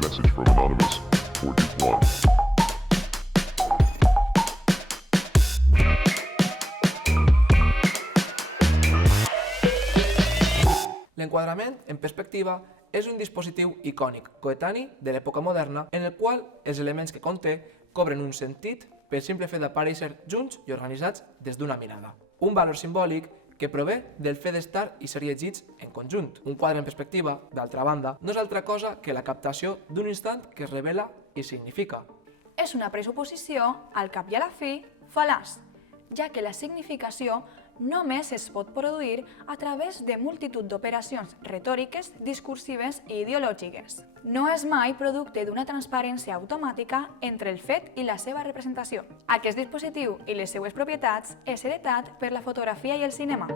message from Anonymous for Duke One. L'enquadrament en perspectiva és un dispositiu icònic, coetani de l'època moderna, en el qual els elements que conté cobren un sentit pel simple fet d'aparèixer junts i organitzats des d'una mirada. Un valor simbòlic que prové del fet d'estar i ser llegits en conjunt. Un quadre en perspectiva, d'altra banda, no és altra cosa que la captació d'un instant que es revela i significa. És una pressuposició, al cap i a la fi, fal·laç, ja que la significació només es pot produir a través de multitud d'operacions retòriques, discursives i ideològiques. No és mai producte d'una transparència automàtica entre el fet i la seva representació. Aquest dispositiu i les seues propietats és heretat per la fotografia i el cinema.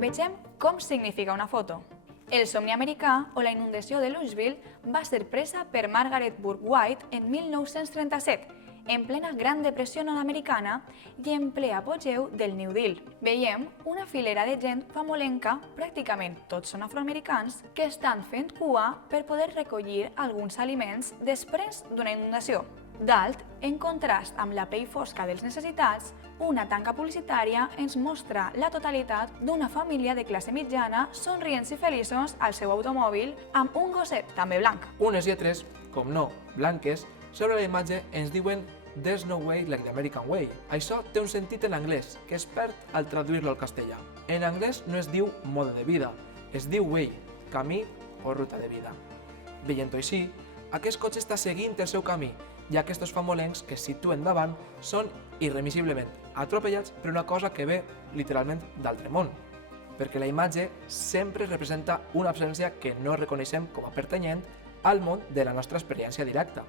Vegem com significa una foto. El somni americà o la inundació de Louisville va ser presa per Margaret Bourke White en 1937, en plena Gran Depressió nord-americana i en ple apogeu del New Deal. Veiem una filera de gent famolenca, pràcticament tots són afroamericans, que estan fent cua per poder recollir alguns aliments després d'una inundació. Dalt, en contrast amb la pell fosca dels necessitats, una tanca publicitària ens mostra la totalitat d'una família de classe mitjana somrients i feliços al seu automòbil amb un gosset, també blanc. Unes lletres, com no, blanques, sobre la imatge ens diuen "There's no way like the American way". Això té un sentit en anglès, que es perd al traduir-lo al castellà. En anglès no es diu mode de vida, es diu way, camí o ruta de vida. Veient-ho així, aquest cotxe està seguint el seu camí i aquests famolencs que es situen davant són irremissiblement atropellats per una cosa que ve literalment d'altre món, perquè la imatge sempre representa una absència que no reconeixem com a pertanyent al món de la nostra experiència directa.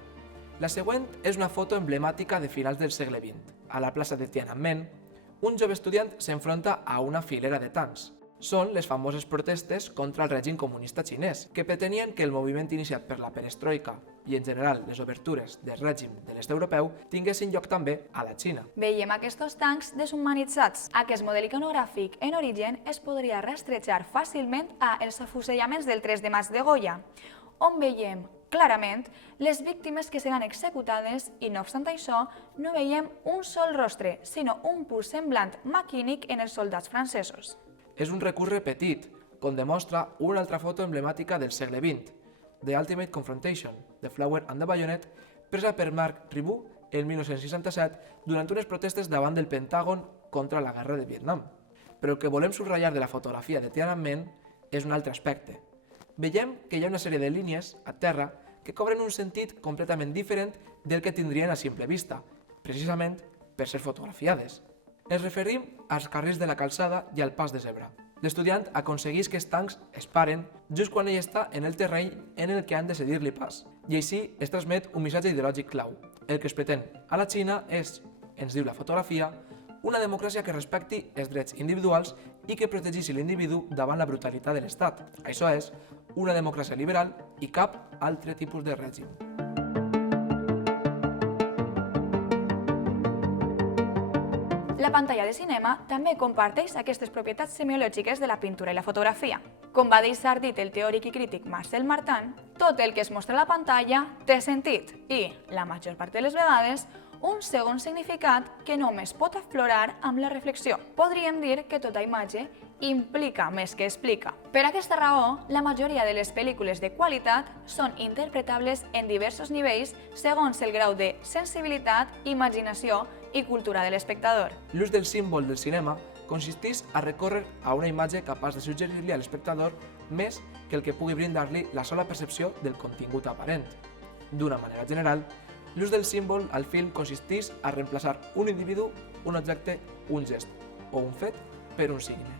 La següent és una foto emblemàtica de finals del segle XX. A la plaça de Tiananmen, un jove estudiant s'enfronta a una filera de tancs. Són les famoses protestes contra el règim comunista xinès, que pretenien que el moviment iniciat per la perestroika i en general les obertures del règim de l'est europeu tinguessin lloc també a la Xina. Veiem aquests tancs deshumanitzats. Aquest model iconogràfic en origen es podria rastrejar fàcilment a els afusellaments del 3 de maig de Goya, on veiem clarament les víctimes que seran executades i, no obstant això, no veiem un sol rostre, sinó un pur semblant maquínic en els soldats francesos. És un recurs repetit, com demostra una altra foto emblemàtica del segle XX, The Ultimate Confrontation, The Flower and the Bayonet, presa per Marc Ribot el 1967 durant unes protestes davant del Pentàgon contra la guerra de Vietnam. Però el que volem subratllar de la fotografia de Tiananmen és un altre aspecte. Veiem que hi ha una sèrie de línies a terra que cobren un sentit completament diferent del que tindrien a simple vista, precisament per ser fotografiades. Ens referim als carrils de la calçada i al pas de zebra. L'estudiant aconsegueix que els tancs es paren just quan ell està en el terreny en el que han de cedir-li pas, i així es transmet un missatge ideològic clau. El que es pretén a la Xina és, ens diu la fotografia, una democràcia que respecti els drets individuals i que protegeixi l'individu davant la brutalitat de l'Estat. Això és, una democràcia liberal i cap altre tipus de règim. La pantalla de cinema també comparteix aquestes propietats semiològiques de la pintura i la fotografia. Com va deixar dit el teòric i crític Marcel Martin, tot el que es mostra a la pantalla té sentit i, la major part de les vegades, un segon significat que només pot aflorar amb la reflexió. Podríem dir que tota imatge implica més que explica. Per aquesta raó, la majoria de les pel·lícules de qualitat són interpretables en diversos nivells segons el grau de sensibilitat, imaginació i cultura de l'espectador. L'ús del símbol del cinema consisteix a recórrer a una imatge capaç de suggerir-li a l'espectador més que el que pugui brindar-li la sola percepció del contingut aparent. D'una manera general, l'ús del símbol al film consisteix a reemplaçar un individu, un objecte, un gest o un fet per un signe.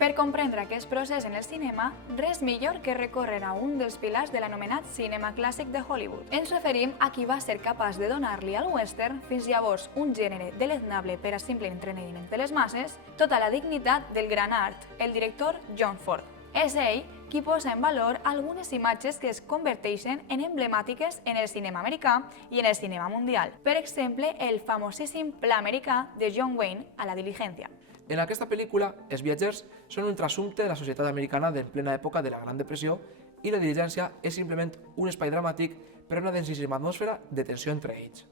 Per comprendre aquest procés en el cinema, res millor que recórrer a un dels pilars de l'anomenat cinema clàssic de Hollywood. Ens referim a qui va ser capaç de donar-li al western, fins llavors un gènere deleznable per a simple entreteniment de les masses, tota la dignitat del gran art, el director John Ford. És ell qui posa en valor algunes imatges que es converteixen en emblemàtiques en el cinema americà i en el cinema mundial. Per exemple, el famosíssim pla americà de John Wayne a La Diligència. En aquesta pel·lícula, els viatgers són un trassumpte de la societat americana en plena època de la Gran Depressió i la diligència és simplement un espai dramàtic per a una densíssima atmosfera de tensió entre ells.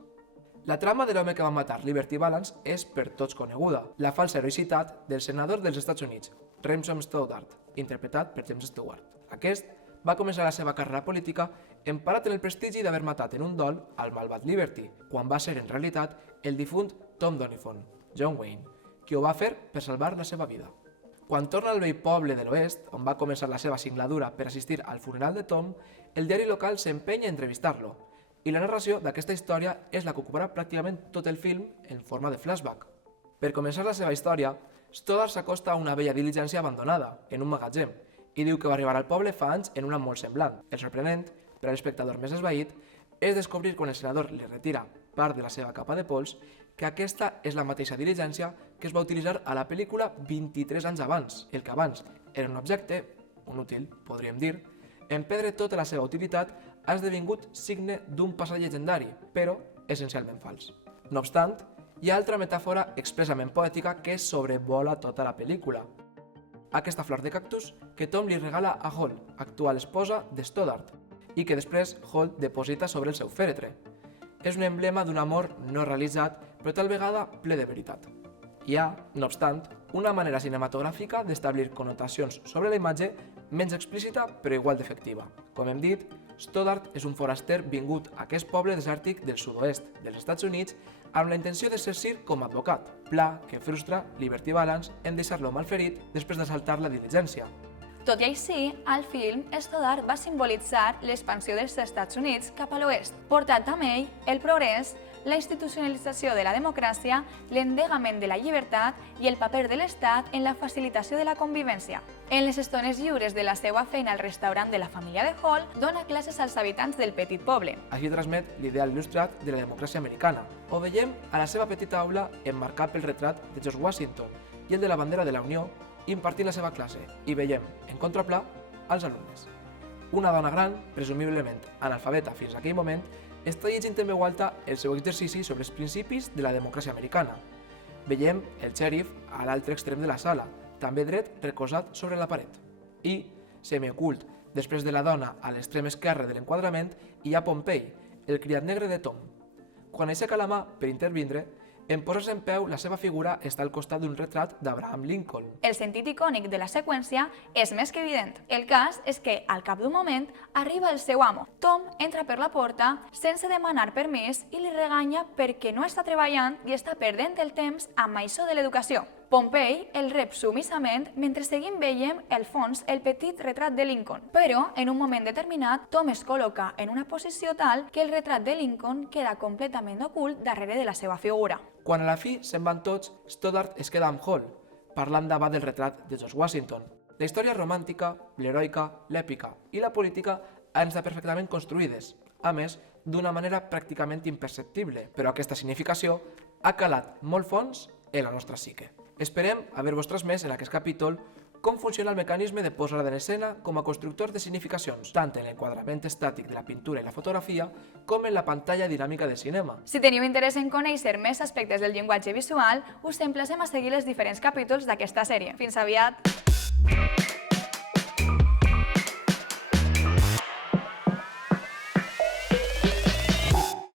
La trama de l'home que va matar Liberty Balance és per tots coneguda, la falsa heroïcitat del senador dels Estats Units, Ransom Stoddard, interpretat per James Stewart. Aquest va començar la seva carrera política emparat en el prestigi d'haver matat en un dol al malvat Liberty, quan va ser en realitat el difunt Tom Doniphan, John Wayne, qui ho va fer per salvar la seva vida. Quan torna al vell poble de l'oest, on va començar la seva singladura per assistir al funeral de Tom, el diari local s'empenya a entrevistar-lo, i la narració d'aquesta història és la que ocuparà pràcticament tot el film en forma de flashback. Per començar la seva història, Stoddard s'acosta a una vella diligència abandonada, en un magatzem, i diu que va arribar al poble fa anys en una molt semblant. El sorprenent, per a l'espectador més esvaït, és descobrir quan el senador li retira part de la seva capa de pols que aquesta és la mateixa diligència que es va utilitzar a la pel·lícula 23 anys abans. El que abans era un objecte, un útil, podríem dir, en perdre tota la seva utilitat ha esdevingut signe d'un passat llegendari, però essencialment fals. No obstant, hi ha altra metàfora expressament poètica que sobrevola tota la pel·lícula. Aquesta flor de cactus que Tom li regala a Hall, actual esposa de Stoddard, i que després Hall deposita sobre el seu fèretre. És un emblema d'un amor no realitzat, però tal vegada ple de veritat. Hi ha, no obstant, una manera cinematogràfica d'establir connotacions sobre la imatge menys explícita però igual d'efectiva. Com hem dit, Stoddard és un foraster vingut a aquest poble desèrtic del sud-oest dels Estats Units amb la intenció d'exercir com a advocat, pla que frustra Liberty Balance en deixar-lo malferit després d'assaltar la diligència. Tot i així, al film, Stoddard va simbolitzar l'expansió dels Estats Units cap a l'oest, portant amb ell el progrés, la institucionalització de la democràcia, l'endegament de la llibertat i el paper de l'Estat en la facilitació de la convivència. En les estones lliures de la seva feina al restaurant de la família de Hall, dona classes als habitants del petit poble. Així transmet l'ideal il·lustrat de la democràcia americana. Ho veiem a la seva petita aula emmarcat pel retrat de George Washington i el de la bandera de la Unió, impartint la seva classe, i veiem, en contrapla, als alumnes. Una dona gran, presumiblement analfabeta fins a aquell moment, està llegint en veu alta el seu exercici sobre els principis de la democràcia americana. Veiem el xèrif a l'altre extrem de la sala, també dret recolzat sobre la paret. I, semiocult, després de la dona a l'extrem esquerre de l'enquadrament, hi ha Pompey, el criat negre de Tom. Quan aixeca la mà per intervindre, en posar-se en peu, la seva figura està al costat d'un retrat d'Abraham Lincoln. El sentit icònic de la seqüència és més que evident. El cas és que, al cap d'un moment, arriba el seu amo. Tom entra per la porta sense demanar permís i li reganya perquè no està treballant i està perdent el temps amb això de l'educació. Pompey el rep submissament mentre seguim veiem al fons el petit retrat de Lincoln. Però, en un moment determinat, Tom es col·loca en una posició tal que el retrat de Lincoln queda completament ocult darrere de la seva figura. Quan a la fi se'n van tots, Stoddard es queda amb Hall, parlant davant del retrat de George Washington. La història romàntica, l'heroica, l'èpica i la política han estat perfectament construïdes, a més, d'una manera pràcticament imperceptible, però aquesta significació ha calat molt fons en la nostra psique. Esperem haver-vos transmès en aquest capítol com funciona el mecanisme de posada en escena com a constructor de significacions, tant en l'enquadrament estàtic de la pintura i la fotografia com en la pantalla dinàmica del cinema. Si teniu interès en conèixer més aspectes del llenguatge visual, us emplacem a seguir els diferents capítols d'aquesta sèrie. Fins aviat!